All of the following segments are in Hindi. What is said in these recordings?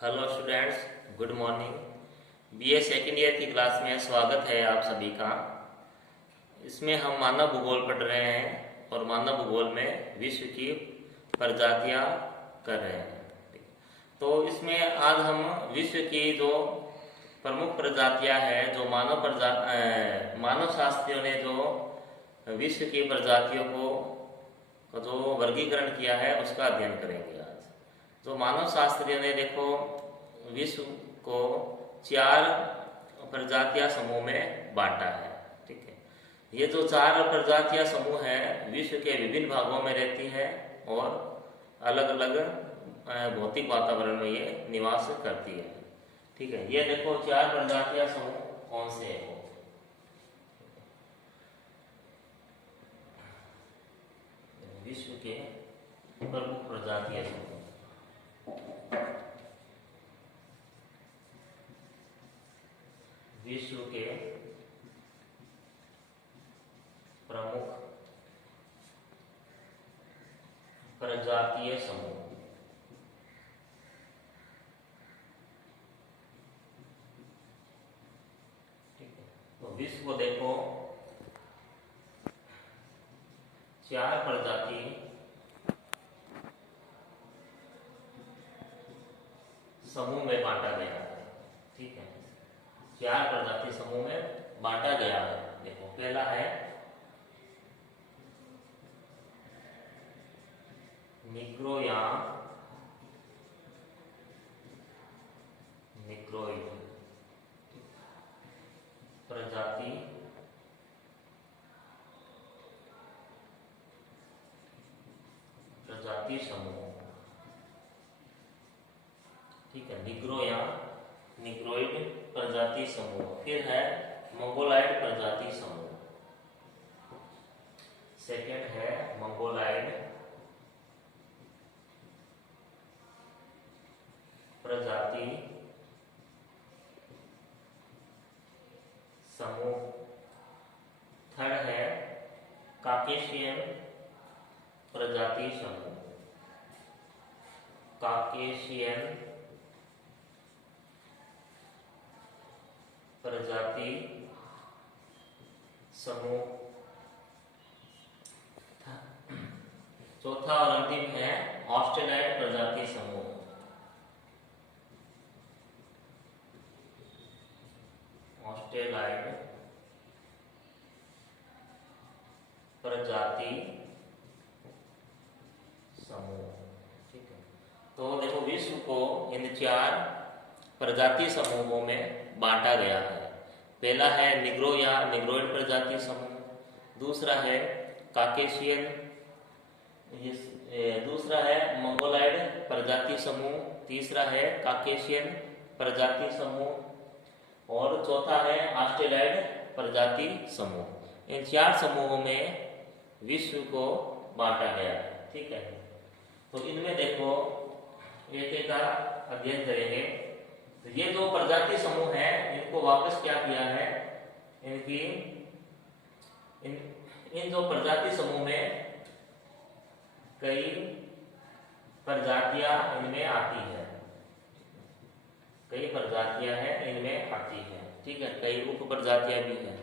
Hello students, good morning. BA second year की क्लास में स्वागत है आप सभी का। इसमें हम मानव भूगोल पढ़ रहे हैं और मानव भूगोल में विश्व की प्रजातियां कर रहे हैं। तो इसमें आज हम विश्व की जो प्रमुख प्रजातियां हैं, जो मानव शास्त्रियों ने जो विश्व की प्रजातियों को जो वर्गीकरण किया है उसका अध्ययन करेंगे आज। तो मानव शास्त्रियों ने देखो विश्व को 4 प्रजातियां समूह में बांटा है। ठीक है, ये जो 4 प्रजातियां समूह है विश्व के विभिन्न भागों में रहती है और अलग अलग भौतिक वातावरण में ये निवास करती है। ठीक है, ये देखो 4 प्रजातियां समूह कौन से है। विश्व के प्रमुख प्रजातियां समूह, विश्व के प्रमुख प्रजातीय समूह। ठीक है, तो विश्व को देखो 4 प्रजाति समूह में बांटा गया है। ठीक है, 4 प्रजाति समूह में बांटा गया है। देखो पहला है निग्रो या निग्रोइड प्रजाति समूह। ठीक है, निग्रो या निग्रोइड प्रजाति समूह। फिर है मंगोलाइड प्रजाति समूह। सेकंड है मंगोलाइड प्रजाति समूह। थर्ड है काकेशियन प्रजाति समूह। काकेशियन प्रजाति समूह। चौथा और अंतिम है ऑस्ट्रेलाइड प्रजाति समूह। ऑस्ट्रेलाइड प्रजाति समूह। ठीक है, तो देखो विश्व को इन 4 प्रजाति समूहों में बांटा गया है। पहला है निग्रो या निग्रोइड प्रजाति समूह, दूसरा है काकेशियन, दूसरा है मंगोलाइड प्रजाति समूह, तीसरा है काकेशियन प्रजाति समूह और चौथा है ऑस्ट्रेलाइड प्रजाति समूह। इन 4 समूहों में विश्व को बांटा गया है। ठीक है, तो इनमें देखो एक एक का अध्ययन करेंगे। तो ये जो प्रजाति समूह है इनको वापस क्या किया है, इनकी इन जो प्रजाति समूह में कई प्रजातियां इनमें आती है, कई प्रजातियां हैं इनमें आती है। ठीक है, कई उप प्रजातियां भी हैं,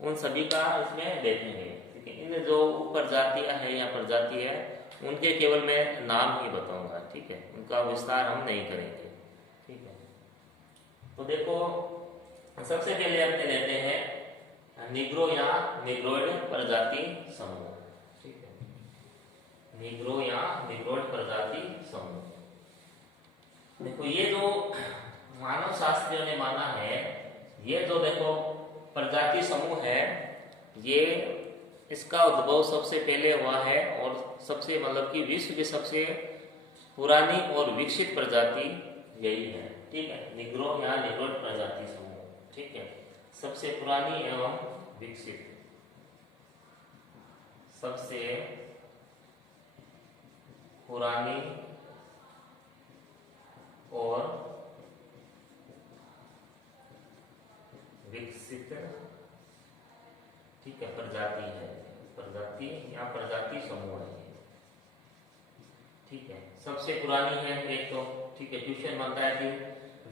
उन सभी का इसमें देखेंगे। ठीक है, इन जो उप प्रजातियां है या प्रजाति है उनके केवल मैं नाम ही बताऊंगा। ठीक है, उनका विस्तार हम नहीं करेंगे। ठीक है, तो देखो सबसे पहले अपने लेते हैं निग्रो या निग्रोइड प्रजाति समूह। ठीक है, निग्रो या निग्रोइड प्रजाति समूह। देखो ये जो मानव शास्त्रियों ने माना है, ये जो देखो प्रजाति समूह है, ये इसका उद्भव सबसे पहले हुआ है और सबसे मतलब कि विश्व की सबसे पुरानी और विकसित प्रजाति यही है। ठीक है, निग्रो या निग्रोइड प्रजाति समूह। ठीक है, सबसे पुरानी एवं विकसित, सबसे पुरानी और विकसित, ठीक है, प्रजाति है, प्रजाति या प्रजाति समूह है। ठीक है, सबसे पुरानी है एक तो ठीक है, क्वेश्चन बनता है कि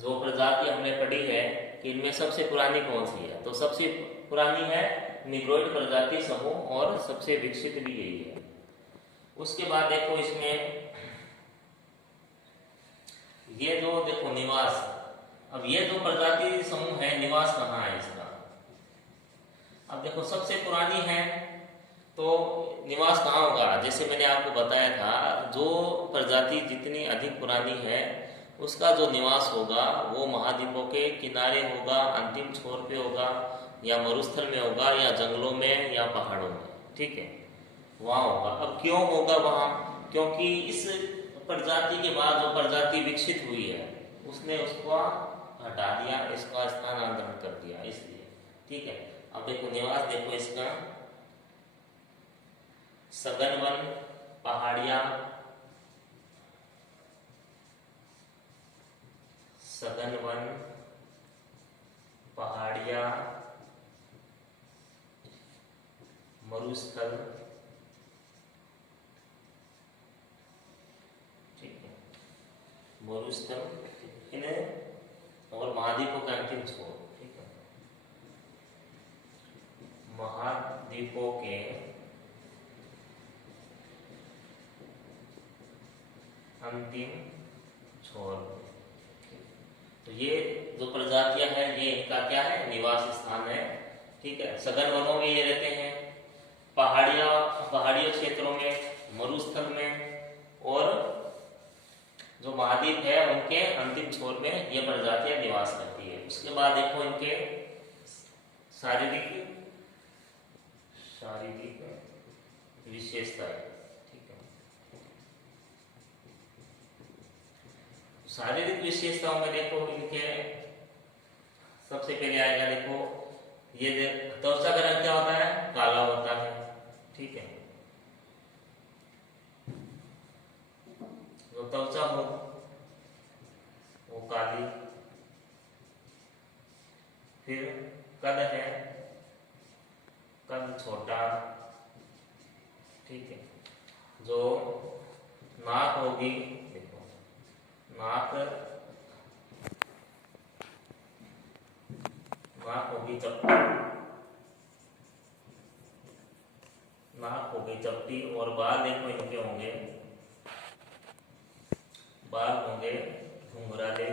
जो प्रजाति हमने पढ़ी है कि इनमें सबसे पुरानी कौन सी है, तो सबसे पुरानी है निग्रोइड प्रजाति समूह और सबसे विकसित भी यही है। उसके बाद देखो इसमें ये जो देखो निवास, अब ये जो प्रजाति समूह है निवास कहाँ है इसका, अब देखो सबसे पुरानी है तो निवास कहाँ होगा, जैसे मैंने आपको बताया था जो प्रजाति जितनी अधिक पुरानी है उसका जो निवास होगा वो महाद्वीपों के किनारे होगा, अंतिम छोर पे होगा, या मरुस्थल में होगा, या जंगलों में, या पहाड़ों में, ठीक है, वहां होगा। अब क्यों होगा वहां, क्योंकि इस प्रजाति के बाद जो प्रजाति विकसित हुई है उसने उसको हटा दिया, इसका स्थानांतरण कर दिया, इसलिए, ठीक है। अब देखो निवास, देखो इसका सघन वन, पहाड़िया, सघन वन, पहाड़िया, मरुस्थल, ठीक है, मरुस्थल इन्हें और महाद्वीपों का अंतिम छोर, ठीक है, महाद्वीपों के अंतिम छोर। तो ये जो प्रजातियां हैं ये इनका क्या है, निवास स्थान है, ठीक है। सघन वनों में ये रहते हैं, पहाड़ियों क्षेत्रों में, मरुस्थल में, और जो महाद्वीप है उनके अंतिम छोर में ये प्रजातियां निवास करती है। उसके बाद देखो इनके शारीरिक विशेषताएं, ठीक है। शारीरिक विशेषताओं में देखो इनके सबसे पहले आएगा, देखो ये त्वचा का रंग क्या होता है, काला होता है, ठीक है, जो त्वचा हो वो काली। फिर कद है, कद छोटा, ठीक है, जो नाक होगी, देखो नाक होगी चपटी, नाक होगी चपटी, और बाल देखो इनके होंगे, बाल होंगे घुंघराले,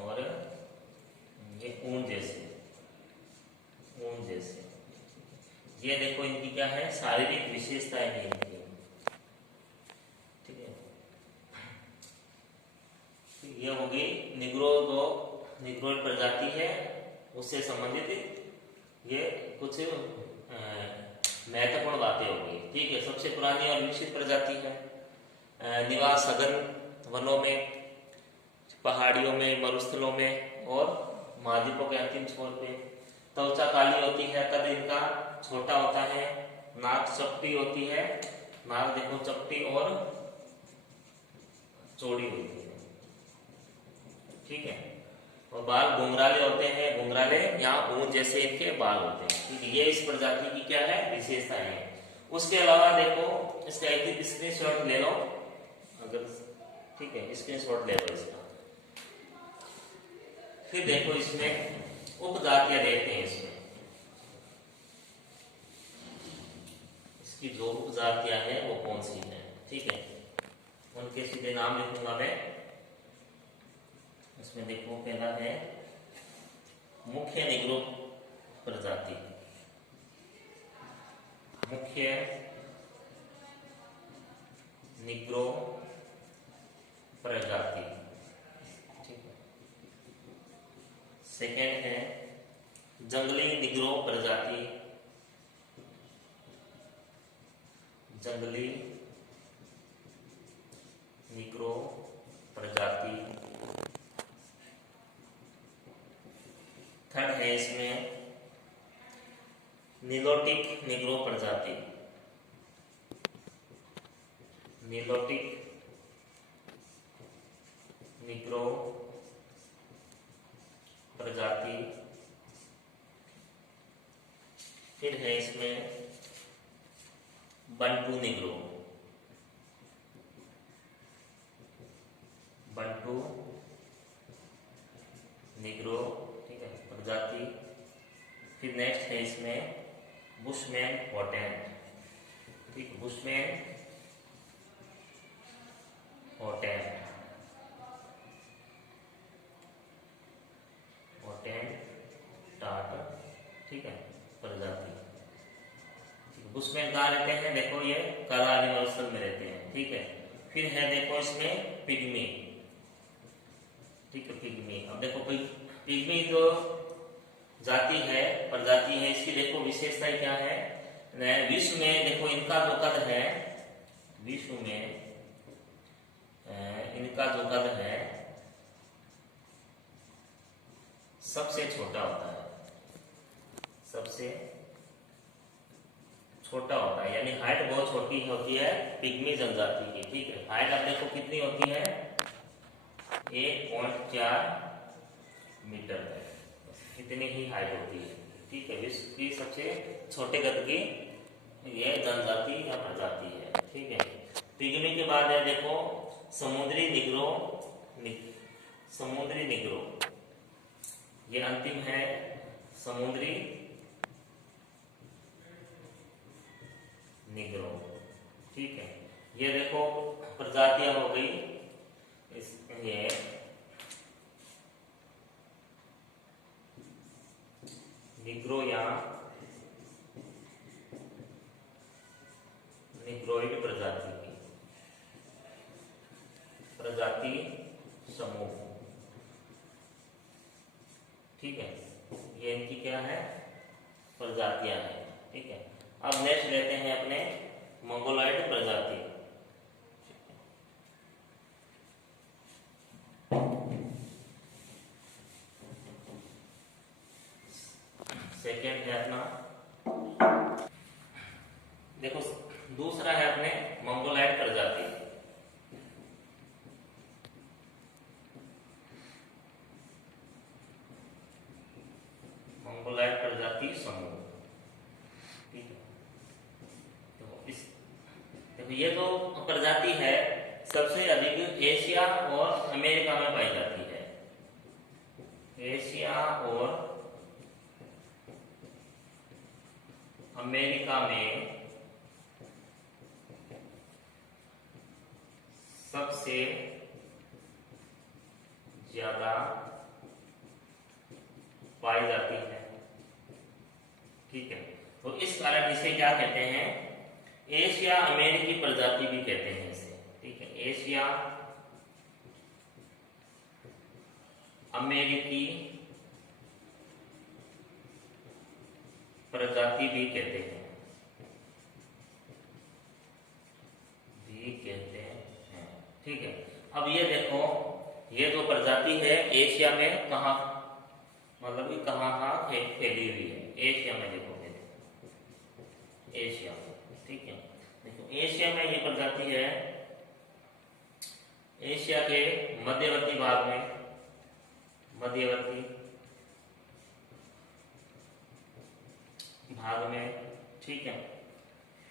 और ये ऊन जैसे, ये देखो इनकी क्या है, शारीरिक विशेषताएं है इनकी, ठीक है। ये होगी निग्रोइड प्रजाति है उससे संबंधित ये कुछ महत्वपूर्ण बातें होगी, ठीक है। सबसे पुरानी और विकसित प्रजाति है, निवास सघन वनों में, पहाड़ियों में, मरुस्थलों में, और महाद्वीपों के अंतिम छोर पे। त्वचा काली होती है, कद इनका छोटा होता है, नाक चपटी होती है, नाक देखो चपटी और चौड़ी होती है, ठीक है, और बाल घुंघराले होते हैं, घुंघराले या ऊन जैसे इनके बाल होते हैं, ठीक है। ये इस प्रजाति की क्या है, विशेषताएं है। उसके अलावा देखो इसका एक स्क्रीनशॉट ले लो अगर, ठीक है, स्क्रीनशॉट ले लो इसका। फिर देखो इसमें उपजातियां देखते हैं, इसकी जो उपजातियां हैं वो कौन सी है, ठीक है, उनके सीधे नाम लिखूंगा मैं। इसमें देखो पहला है मुख्य निग्रो प्रजाति, मुख्य निग्रो प्रजाति, ठीक है। सेकेंड है जंगली निग्रो प्रजाति, जंगली निग्रो प्रजाति। थर्ड है इसमें नीलोटिक निग्रो प्रजाति, नीलोटिक निग्रो प्रजाति। फिर है इसमें बंटू निग्रो, बांटू निग्रो, ठीक है, प्रजाति। फिर नेक्स्ट है इसमें बुशमैन हॉटेंट, ठीक, बुशमैन हॉटेंट, टाट, ठीक है, प्रजाति। बुशमैन कहाँ रहते हैं, देखो ये करारी मरुस्थल में रहते हैं, ठीक है। फिर है देखो इसमें पिग्मी, ठीक है, पिग्मी। अब देखो पिग्मी जो जाति है, प्रजाति है, इसकी देखो विशेषता क्या है। विश्व में देखो इनका जो कद है, विश्व में इनका जो कद है सबसे छोटा होता है, सबसे छोटा होता है, यानी हाइट बहुत छोटी होती है पिग्मी जनजाति की, ठीक है। हाइट आप देखो कितनी होती है, 1.4 मीटर है, इतनी ही हाइट होती है, ठीक है। विश्व की सबसे छोटे कद की ये जनजाति या प्रजाति है, ठीक है। पिग्मी के बाद है देखो समुद्री निग्रो, समुद्री निग्रो, ये अंतिम है समुद्री निग्रो, ठीक है। ये देखो प्रजातियां हो गई, ये निग्रो या निग्रोइड प्रजाति की प्रजाति समूह, ठीक है। ये इनकी क्या है, प्रजातियां हैं, ठीक है। अब नेक्स्ट लेते हैं अपने मंगोलॉइड प्रजाति। सेकेंड है अपना, देखो दूसरा है अपने मंगोलॉइड प्रजाति। मंगोलॉइड प्रजाति समूह, ठीक है। देखो ये जो प्रजाति है सबसे अधिक एशिया और अमेरिका में पाई जाती है, एशिया और अमेरिका में सबसे ज्यादा पाई जाती है, ठीक है। तो इस कारण इसे क्या कहते हैं, एशिया अमेरिकी प्रजाति भी कहते हैं इसे, ठीक है। एशिया अमेरिकी प्रजाति भी कहते हैं, ठीक है। अब ये देखो ये जो प्रजाति है एशिया में कहाँ, मतलब कि कहाँ फैली हुई है, एशिया में देखो, एशिया, ठीक है। देखो एशिया में ये प्रजाति है एशिया के मध्यवर्ती भाग में, मध्यवर्ती भाग में, ठीक है।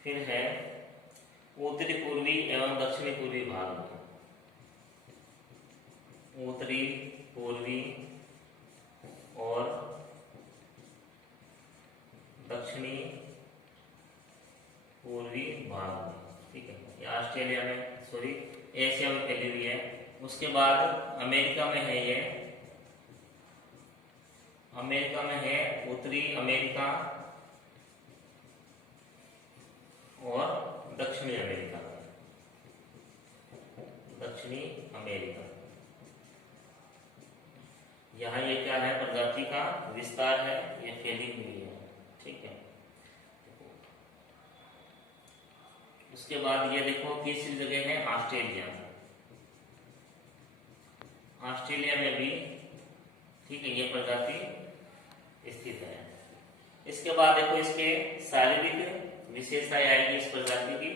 फिर है उत्तरी पूर्वी एवं दक्षिणी पूर्वी भाग में, उत्तरी पूर्वी और दक्षिणी पूर्वी भाग में, ठीक है। ये ऑस्ट्रेलिया में, सॉरी एशिया में फैली हुई है। उसके बाद अमेरिका में है, ये अमेरिका में है, उत्तरी अमेरिका और दक्षिणी अमेरिका, दक्षिणी अमेरिका। यहाँ ये क्या है, प्रजाति का विस्तार है, ये फैली हुई है, ठीक है। उसके बाद ये देखो तीसरी जगह है ऑस्ट्रेलिया, ऑस्ट्रेलिया में भी, ठीक है, ये प्रजाति स्थित है। इसके बाद देखो इसके शारीरिक विशेषताएं आएगी इस प्रजाति की,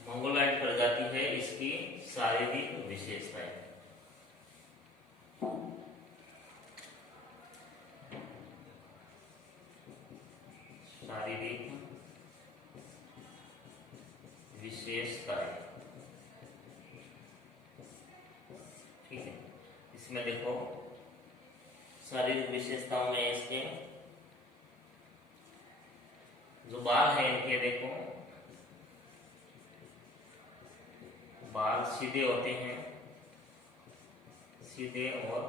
मंगोलॉइड प्रजाति है, इसकी शारीरिक विशेषताएं, शारीरिक विशेषताएं, इसमें देखो शारीरिक विशेषताओं में इसके जो बाल है इनके देखो बाल सीधे होते हैं, सीधे और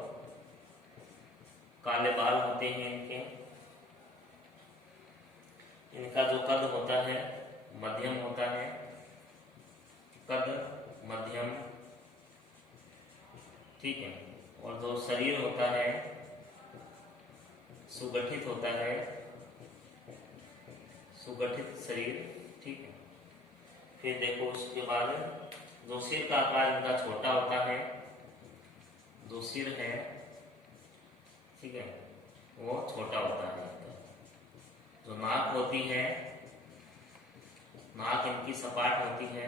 काले बाल होते हैं इनके। इनका जो कद होता है मध्यम होता है, कद मध्यम, ठीक है। और जो शरीर होता है सुगठित होता है, सुगठित शरीर, ठीक है। फिर देखो उसके बाद जो सिर का आकार इनका छोटा होता है, जो सिर है, ठीक है, वो छोटा होता है। जो नाक होती है, नाक इनकी सपाट होती है,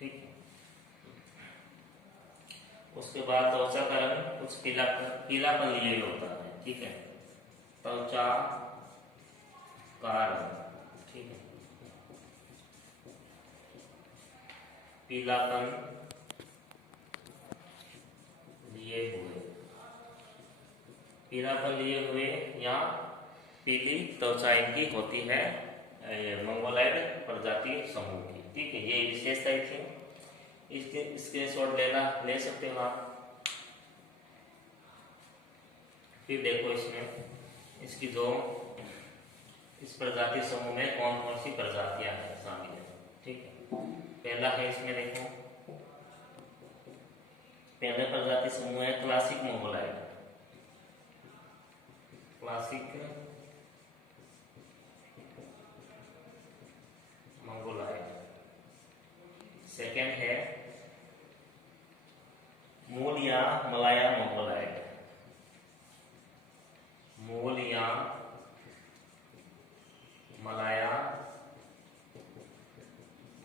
ठीक है। उसके बाद त्वचा का रंग कुछ पीलापन लिए होता है, ठीक है। त्वचा का रंग, ठीक है, पीलापन लिए हुए, पीलापन लिए हुए या पीली त्वचा इनकी होती है मंगोलाइड प्रजाति समूह की, ठीक है। ये विशेषता थी, इसके स्क्रीनशॉट ले सकते हो आप। फिर देखो इसमें इसकी जो इस प्रजाति समूह में कौन कौन सी प्रजातियां हैं शामिल है, ठीक है। पहला है इसमें देखो, पहले प्रजाति समूह है classic Mongoloid, classic Mongoloid. Second है मूल या मलाया मंगोलाइड, मूल या मलाया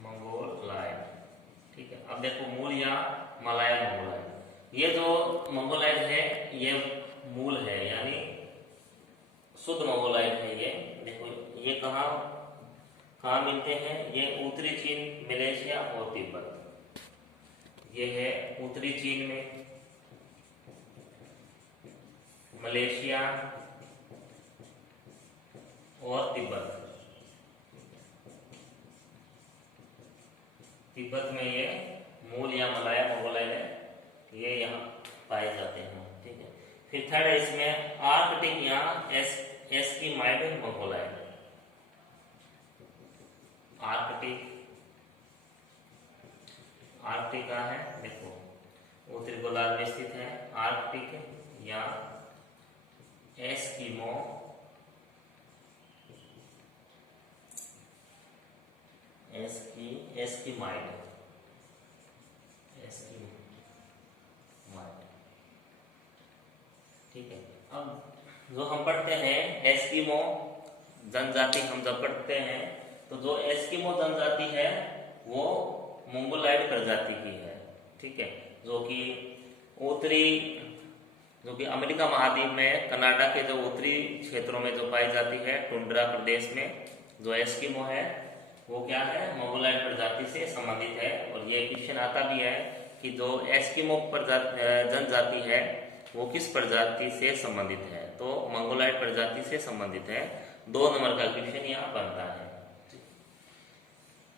मंगोलाइड, ठीक है। अब देखो मूल या मलाया मंगोलाइड, ये जो मंगोलाइड है ये मूल है यानी शुद्ध मंगोलाइड है। ये देखो ये कहाँ मिलते हैं, ये उत्तरी चीन, मलेशिया और तिब्बत। ये है उत्तरी चीन में, मलेशिया और तिब्बत। तिब्बत में ये मूल या मलाया मंगोलाइड है, ये यहाँ पाए जाते हैं, ठीक है। फिर थर्ड है इसमें आर्कटिक या एस्किमाइड मंगोलाइड, आर्कटिक कहाँ है देखो उत्तरी गोलार्ध में स्थित है। आर्कटिक या एस्किमो एस्किमाइड, ठीक है। अब जो हम पढ़ते हैं एस्किमो जनजाति, हम जब पढ़ते हैं तो जो एस्किमो जनजाति है वो मंगोलाइड प्रजाति की है, ठीक है। जो कि अमेरिका महाद्वीप में कनाडा के जो उत्तरी क्षेत्रों में जो पाई जाती है, टुंड्रा प्रदेश में जो एस्किमो है वो क्या है, मंगोलाइड प्रजाति से संबंधित है। और ये क्वेश्चन आता भी है कि जो एस्किमो जनजाति है वो किस प्रजाति से संबंधित है, तो मंगोलाइड प्रजाति से संबंधित है। 2 नंबर का क्वेश्चन यहाँ बनता है।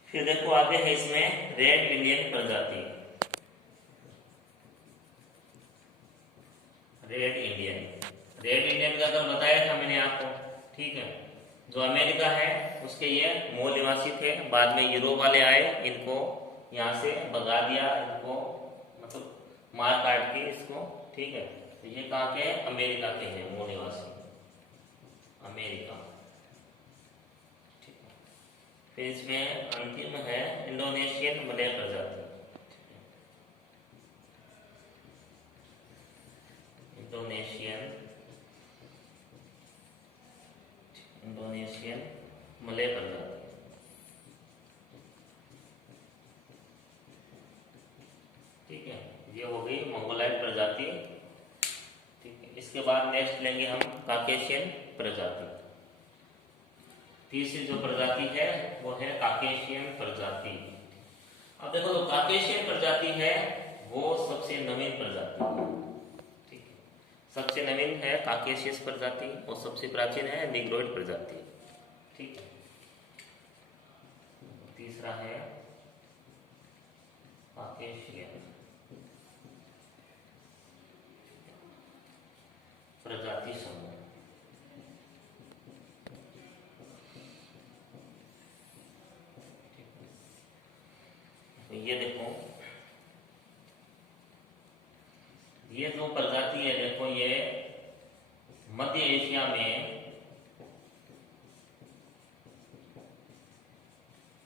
फिर देखो आगे है इसमें रेड इंडियन प्रजाति, रेड इंडियन का अगर बताया था मैंने आपको, ठीक है। जो अमेरिका है उसके ये मूल निवासी थे, बाद में यूरोप वाले आए, इनको यहाँ से भगा दिया, इनको मतलब मार काट के इसको, ठीक है। तो ये कहाँ के, अमेरिका के हैं मूल निवासी, अमेरिका, ठीक है। फिर इसमें अंतिम है इंडोनेशियन मलय प्रजाति, इंडोनेशियन मलय प्रजाति, ठीक है। ये हो गई मंगोलाइड प्रजाति, ठीक है। इसके बाद नेक्स्ट लेंगे हम काकेशियन प्रजाति। तीसरी जो प्रजाति है वो है काकेशियन प्रजाति। अब देखो जो काकेशियन प्रजाति है वो सबसे नवीन प्रजाति है, सबसे नवीन है काकेशियस प्रजाति और सबसे प्राचीन है निग्रोइड प्रजाति। ठीक है। तीसरा है काकेशियन प्रजाति समूह। तो ये देखो, ये जो प्रजाति है देखो, ये मध्य एशिया में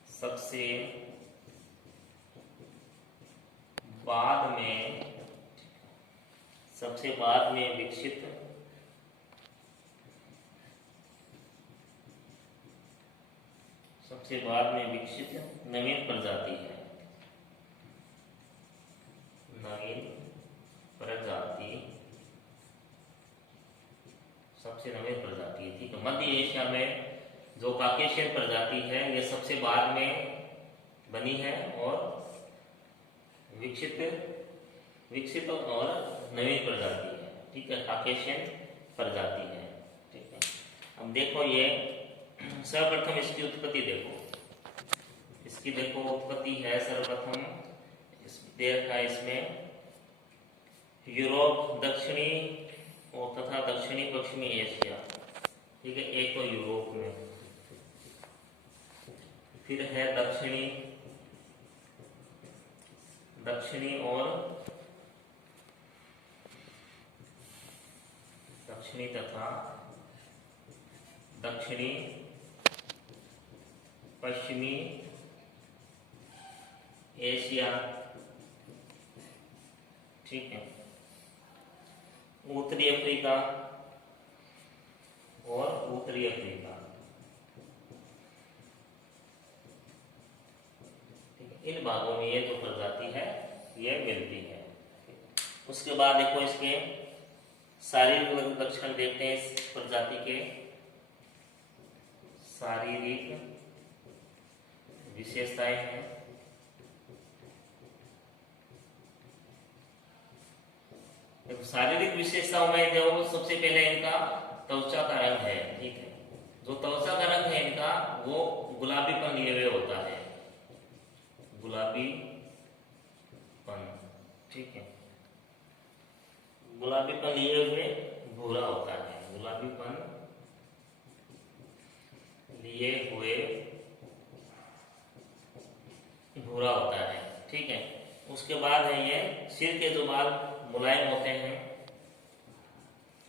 सबसे बाद में विकसित नवीन प्रजाति है। नवीन प्रजाति सबसे नवीन प्रजाति है। ठीक है। मध्य एशिया में जो काकेशियन प्रजाति है ये सबसे बाद में बनी है और विकसित और नवीन प्रजाति है। ठीक है, काकेशियन प्रजाति है। ठीक है। अब देखो, ये सर्वप्रथम इसकी उत्पत्ति देखो, उत्पत्ति है सर्वप्रथम देखा इसमें यूरोप, दक्षिणी और तथा दक्षिणी पश्चिमी एशिया। ठीक है, एक तो यूरोप में, फिर है दक्षिणी और दक्षिणी तथा दक्षिणी पश्चिमी एशिया। ठीक है, उत्तरी अफ्रीका और उत्तरी अफ्रीका। इन भागों में ये जो प्रजाति है ये मिलती है। उसके बाद देखो, इसके शारीरिक लक्षण देखते हैं। इस प्रजाति के शारीरिक विशेषताएं हैं। देखो, शारीरिक विशेषताओं में जो सबसे पहले इनका त्वचा का रंग है। ठीक है, जो त्वचा का रंग है इनका वो गुलाबीपन लिए हुए होता है, गुलाबीपन। ठीक है, गुलाबीपन लिए हुए भूरा होता है, गुलाबीपन लिए हुए भूरा होता है। ठीक है, उसके बाद है ये सिर के जो बाल मुलायम होते हैं,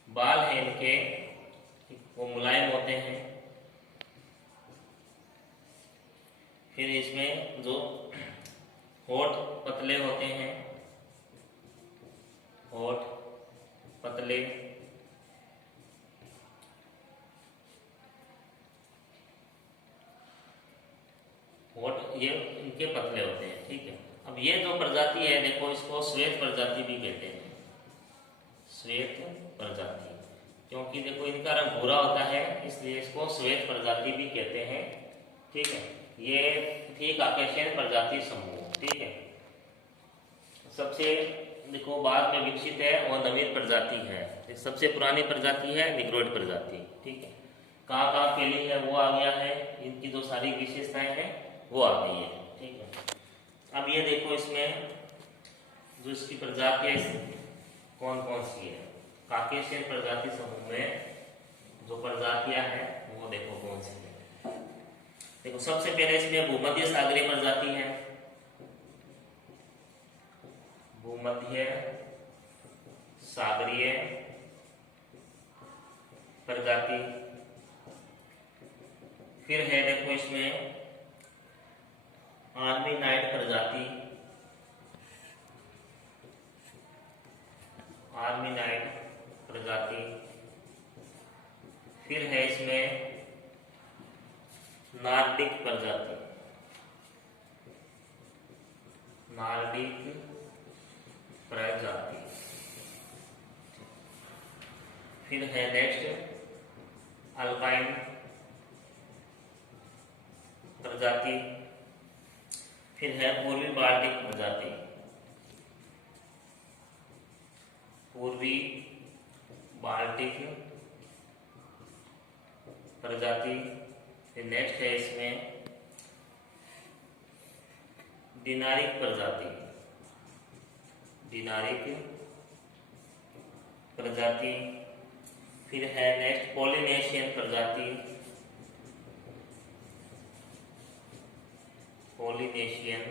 बाल है इनके वो मुलायम होते हैं। फिर इसमें जो होठ पतले होते हैं, होठ पतले। होठ ये इनके पतले होते हैं। ठीक है, अब ये जो प्रजाति है देखो, इसको श्वेत प्रजाति भी कहते हैं, श्वेत प्रजाति, क्योंकि देखो इनका रंग भूरा होता है इसलिए इसको श्वेत प्रजाति भी कहते हैं। ठीक है, ये थी काकेशियन प्रजाति समूह। ठीक है, सबसे देखो बाद में विकसित है और नवीन प्रजाति है। सबसे पुरानी प्रजाति है निग्रोइड प्रजाति। ठीक है, कहाँ कहाँ फैली है वो आ गया है, इनकी जो सारी विशेषताएं हैं वो आ गई है। ठीक है, अब ये देखो इसमें जो इसकी प्रजातियां कौन कौन सी है। काकेशियन प्रजाति समूह में जो प्रजातियां हैं वो देखो कौन सी है। देखो, सबसे पहले इसमें भूमध्य सागरीय प्रजाति है, भूमध्य सागरीय प्रजाति। फिर है देखो इसमें आर्मीनाइड प्रजाति, आर्मीनाइड प्रजाति। फिर है इसमें नार्डिक प्रजाति, नार्डिक प्रजाति। फिर है नेक्स्ट अल्पाइन प्रजाति। फिर है पूर्वी बाल्टिक प्रजाति, पूर्वी बाल्टिक प्रजाति। फिर नेक्स्ट है इसमें डिनारिक प्रजाति, डिनारिक प्रजाति। फिर है नेक्स्ट पॉलिनेशियन प्रजाति, पॉलिनेशियन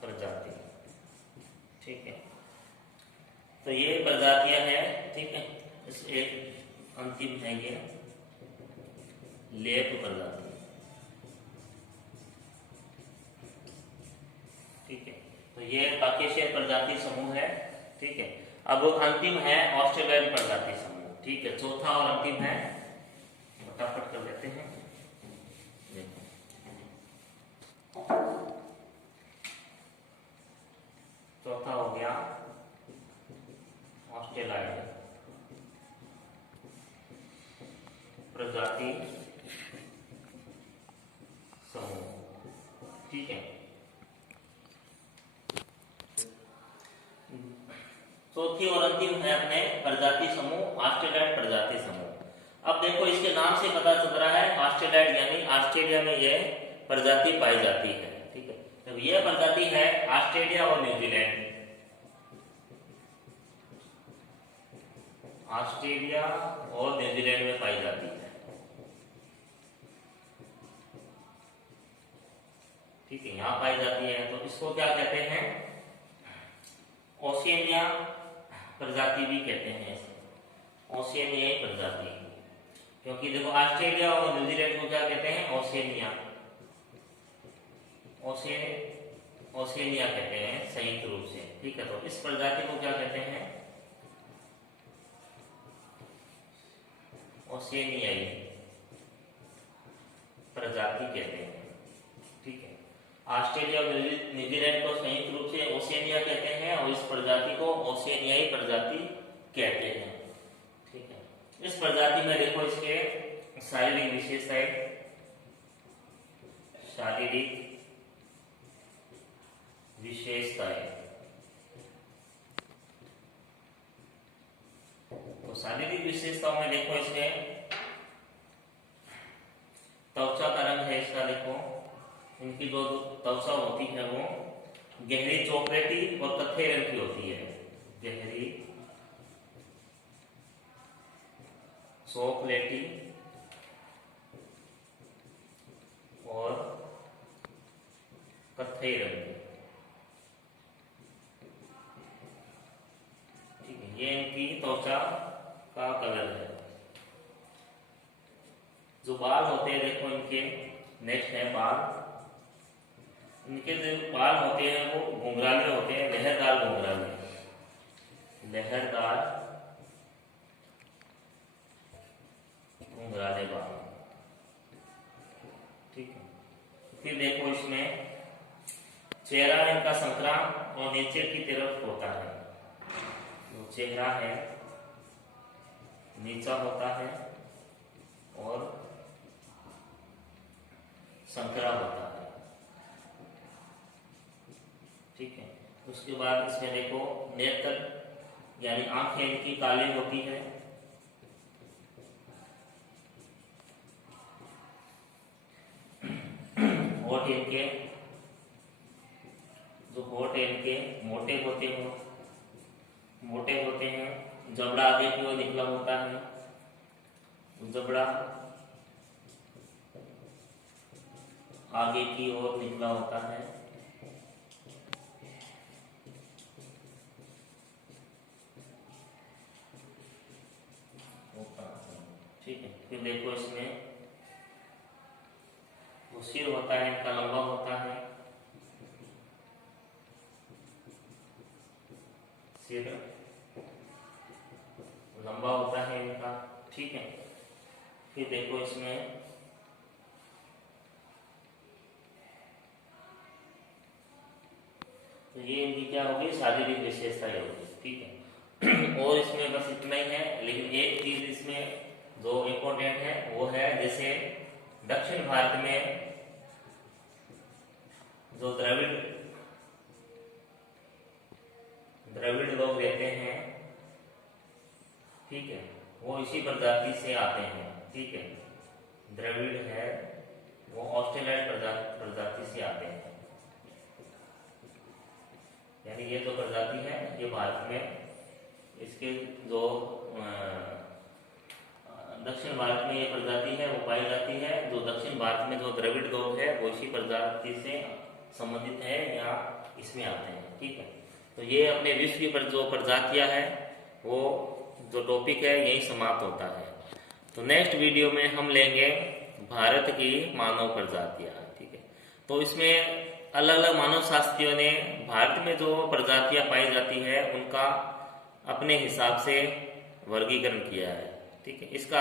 प्रजाति। ठीक है, तो ये प्रजातियां हैं। ठीक है, इस एक अंतिम है ये लेप प्रजाति। ठीक है, तो ये काकेशियन प्रजाति समूह है। ठीक है, अब अंतिम है ऑस्ट्रेलियन प्रजाति समूह। ठीक है, चौथा और अंतिम है, फटाफट कर लेते हैं। चौथा हो गया ऑस्ट्रेलियन प्रजाति समूह। ठीक है, चौथी और अंतिम है अपने प्रजाति समूह ऑस्ट्रेलियन प्रजाति समूह। अब देखो इसके नाम से पता चल रहा है ऑस्ट्रेलियन यानी ऑस्ट्रेलिया में यह प्रजाति पाई जाती है। ठीक है, तो यह प्रजाति है ऑस्ट्रेलिया और न्यूजीलैंड, ऑस्ट्रेलिया और न्यूजीलैंड में पाई जाती है। ठीक है, यहाँ पाई जाती है, तो इसको क्या कहते हैं, ओशिनिया प्रजाति भी कहते हैं, ओशिनियाई प्रजाति। क्योंकि देखो ऑस्ट्रेलिया और न्यूजीलैंड को क्या कहते हैं, ओशिनिया, ओशिनिया कहते हैं संयुक्त रूप से। ठीक है, तो इस प्रजाति को क्या कहते हैं, ओशिनियाई प्रजाति कहते हैं। ठीक है, ऑस्ट्रेलिया और न्यूजीलैंड को संयुक्त रूप से ओशिनिया कहते हैं और इस प्रजाति को ओशिनियाई प्रजाति कहते हैं। ठीक है, इस प्रजाति में देखो इसके शारीरिक विशेषताएं, शारीरिक विशेषताएं। तो शारीरिक विशेषताओं में देखो इसमें त्वचा का रंग है इसका, देखो इनकी जो त्वचा होती है वो गहरी चॉकलेटी और कत्थई रंग की होती है, गहरी चॉकलेटी और कत्थई रंग की। ठीक है, ये इनकी त्वचा का कलर है। जो बाल होते हैं देखो इनके, नेक्स्ट है बाल। इनके जो बाल होते हैं वो घुंघराले होते हैं, लहरदार घुंघराले, लहरदार घुंघराले बाल। ठीक है, फिर देखो इसमें चेहरा इनका संकरा और नीचे की तरफ होता है, जो चेहरा है नीचा होता है और संकरा होता है। ठीक है, उसके बाद इसमें देखो नेत्र यानी आंखें इनकी काली होती है, होठ इनके, जो होठ इनके मोटे होते हैं, जबड़ा आगे की ओर निकला होता है, जबड़ा आगे की ओर निकला होता है। ठीक है, फिर देखो इसमें वो सिर होता है इनका लंबा होता है, सिर लंबा होता है इनका। ठीक है, फिर देखो इसमें तो ये इनकी क्या होगी, शारीरिक विशेषताएं होगी। ठीक है, और इसमें बस इतना ही है, लेकिन एक चीज इसमें जो इम्पोर्टेंट है वो है, जैसे दक्षिण भारत में जो द्रविड़ लोग इसी प्रजाति से आते हैं, ठीक है। द्रविड़ है वो ऑस्ट्रेलाइड प्रजाति से आते हैं, यानी ये जो प्रजाति है ये भारत में, इसके जो दक्षिण भारत में ये प्रजाति है वो पाई जाती है। जो दक्षिण भारत में जो द्रविड़ लोग है वो इसी प्रजाति से संबंधित है, यहाँ इसमें आते हैं, ठीक है। तो ये अपने विश्व की जो प्रजातियां है वो जो टॉपिक है यही समाप्त होता है। तो नेक्स्ट वीडियो में हम लेंगे भारत की मानव प्रजातियां, ठीक है। तो इसमें अलग अलग मानव शास्त्रियों ने भारत में जो प्रजातियां पाई जाती है उनका अपने हिसाब से वर्गीकरण किया है, ठीक है। इसका